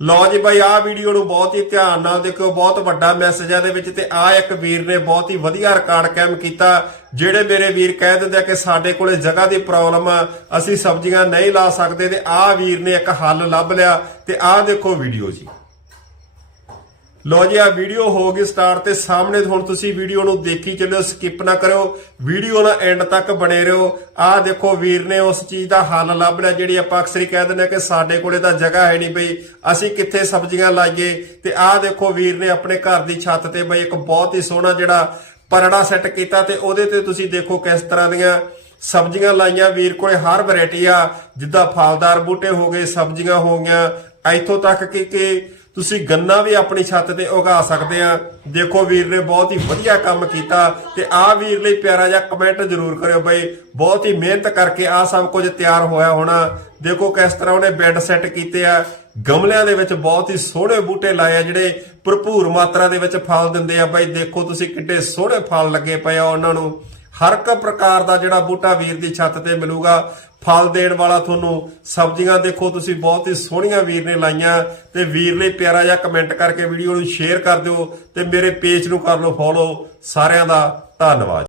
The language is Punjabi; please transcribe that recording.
ਲਓ ਜੀ ਭਾਈ ਆਹ ਵੀਡੀਓ ਨੂੰ ਬਹੁਤ ਹੀ ਧਿਆਨ ਨਾਲ ਦੇਖਿਓ, ਬਹੁਤ ਵੱਡਾ ਮੈਸੇਜ ਆ ਦੇ ਵਿੱਚ ਤੇ ਆ ਇੱਕ ਵੀਰ ਨੇ ਬਹੁਤ ਹੀ ਵਧੀਆ ਰਿਕਾਰਡ ਕਾਇਮ ਕੀਤਾ, ਜਿਹੜੇ ਮੇਰੇ ਵੀਰ ਕਹਿ ਦਿੰਦੇ ਆ ਕਿ ਸਾਡੇ ਕੋਲੇ ਜਗ੍ਹਾ ਦੀ ਪ੍ਰੋਬਲਮ ਆ, ਅਸੀਂ ਸਬਜ਼ੀਆਂ ਨਹੀਂ ਲਾ ਸਕਦੇ ਤੇ ਆਹ ਵੀਰ ਨੇ ਇੱਕ ਹੱਲ ਲੱਭ ਲਿਆ ਤੇ ਆਹ ਦੇਖੋ ਵੀਡੀਓ ਜੀ। ਲੋ ਜੀ ਆ ਵੀਡੀਓ ਹੋ ਗਈ ਸਟਾਰਟ ਤੇ ਸਾਹਮਣੇ ਹੁਣ ਤੁਸੀਂ ਵੀਡੀਓ ਨੂੰ ਦੇਖੀ ਚੱਲਿਓ ਸਕਿਪ ਨਾ ਕਰਿਓ। ਵੀਡੀਓ ਨਾਲ ਐਂਡ ਤੱਕ ਬਣੇ ਰਹੋ। ਆਹ ਦੇਖੋ ਵੀਰ ਨੇ ਉਸ ਚੀਜ਼ ਦਾ ਹੱਲ ਲੱਭ ਲਿਆ, ਜਿਹੜੀ ਆਪਾਂ ਅਕਸਰ ਹੀ ਕਹਿ ਦਿੰਦੇ ਆ ਕਿ ਸਾਡੇ ਕੋਲੇ ਤਾਂ ਜਗ੍ਹਾ ਹੈ ਨਹੀਂ ਬਈ, ਅਸੀਂ ਕਿੱਥੇ ਸਬਜ਼ੀਆਂ ਲਾਈਏ। ਤੇ ਆਹ ਦੇਖੋ ਵੀਰ ਨੇ ਆਪਣੇ ਘਰ ਦੀ ਛੱਤ ਤੇ ਬਈ ਇੱਕ ਬਹੁਤ ਹੀ ਸੋਹਣਾ ਜਿਹੜਾ ਪਰੜਾ ਸੈੱਟ ਕੀਤਾ ਤੇ ਉਹਦੇ ਤੇ ਤੁਸੀਂ ਦੇਖੋ ਕਿਸ ਤਰ੍ਹਾਂ ਦੀਆਂ ਸਬਜ਼ੀਆਂ ਲਾਈਆਂ। ਵੀਰ ਕੋਲੇ ਹਰ ਵੈਰਾਈਟੀ ਆ, ਜਿੱਦਾਂ ਫਲਦਾਰ ਬੂਟੇ ਹੋ ਗਏ, ਸਬਜ਼ੀਆਂ ਹੋ ਗਈਆਂ। ਇੱਥੋਂ ਤੱਕ ਕਿ ਕਿ ਤੁਸੀਂ ਗੰਨਾ ਵੀ ਆਪਣੀ ਛੱਤ ਤੇ ਉਗਾ ਸਕਦੇ ਆ। ਦੇਖੋ ਵੀਰ ਨੇ ਬਹੁਤ ਹੀ ਵਧੀਆ ਕੰਮ ਕੀਤਾ ਤੇ ਆਹ ਵੀਰ ਲਈ ਪਿਆਰਾ ਜਿਹਾ ਕਮੈਂਟ ਜ਼ਰੂਰ ਕਰਿਓ ਬਈ। ਬਹੁਤ ਹੀ ਮਿਹਨਤ ਕਰਕੇ ਆ ਸਭ ਕੁਝ ਤਿਆਰ ਹੋਇਆ ਹੋਣਾ। ਦੇਖੋ ਕਿਸ ਤਰ੍ਹਾਂ ਉਹਨੇ ਬੈੱਡ ਸੈੱਟ ਕੀਤੇ ਆ। ਗਮਲਿਆਂ ਦੇ ਵਿੱਚ ਬਹੁਤ ਹੀ ਸੋਹਣੇ ਬੂਟੇ ਲਾਏ ਆ ਜਿਹੜੇ ਭਰਪੂਰ ਮਾਤਰਾ ਦੇ ਵਿੱਚ ਫਲ ਦਿੰਦੇ ਆ ਬਾਈ। ਦੇਖੋ ਤੁਸੀਂ ਕਿੱਡੇ ਸੋਹਣੇ ਫਲ ਲੱਗੇ ਪਏ ਆ ਉਹਨਾਂ ਨੂੰ। ਹਰ ਇੱਕ ਪ੍ਰਕਾਰ ਦਾ ਜਿਹੜਾ ਬੂਟਾ ਵੀਰ ਦੀ ਛੱਤ ਤੇ ਮਿਲੂਗਾ। ਫਲ ਦੇਣ ਵਾਲਾ ਤੁਹਾਨੂੰ ਸਬਜ਼ੀਆਂ ਦੇਖੋ, ਤੁਸੀਂ ਬਹੁਤ ਹੀ ਸੋਹਣੀਆਂ ਵੀਰ ਨੇ ਲਾਈਆਂ ਤੇ ਵੀਰ ਲਈ ਪਿਆਰਾ ਜਿਹਾ ਕਮੈਂਟ ਕਰਕੇ ਵੀਡੀਓ ਨੂੰ ਸ਼ੇਅਰ ਕਰ ਦਿਓ ਤੇ ਮੇਰੇ ਪੇਜ ਨੂੰ ਕਰ ਲਓ ਫੋਲੋ ਸਾਰਿਆਂ ਦਾ ਧੰਨਵਾਦ।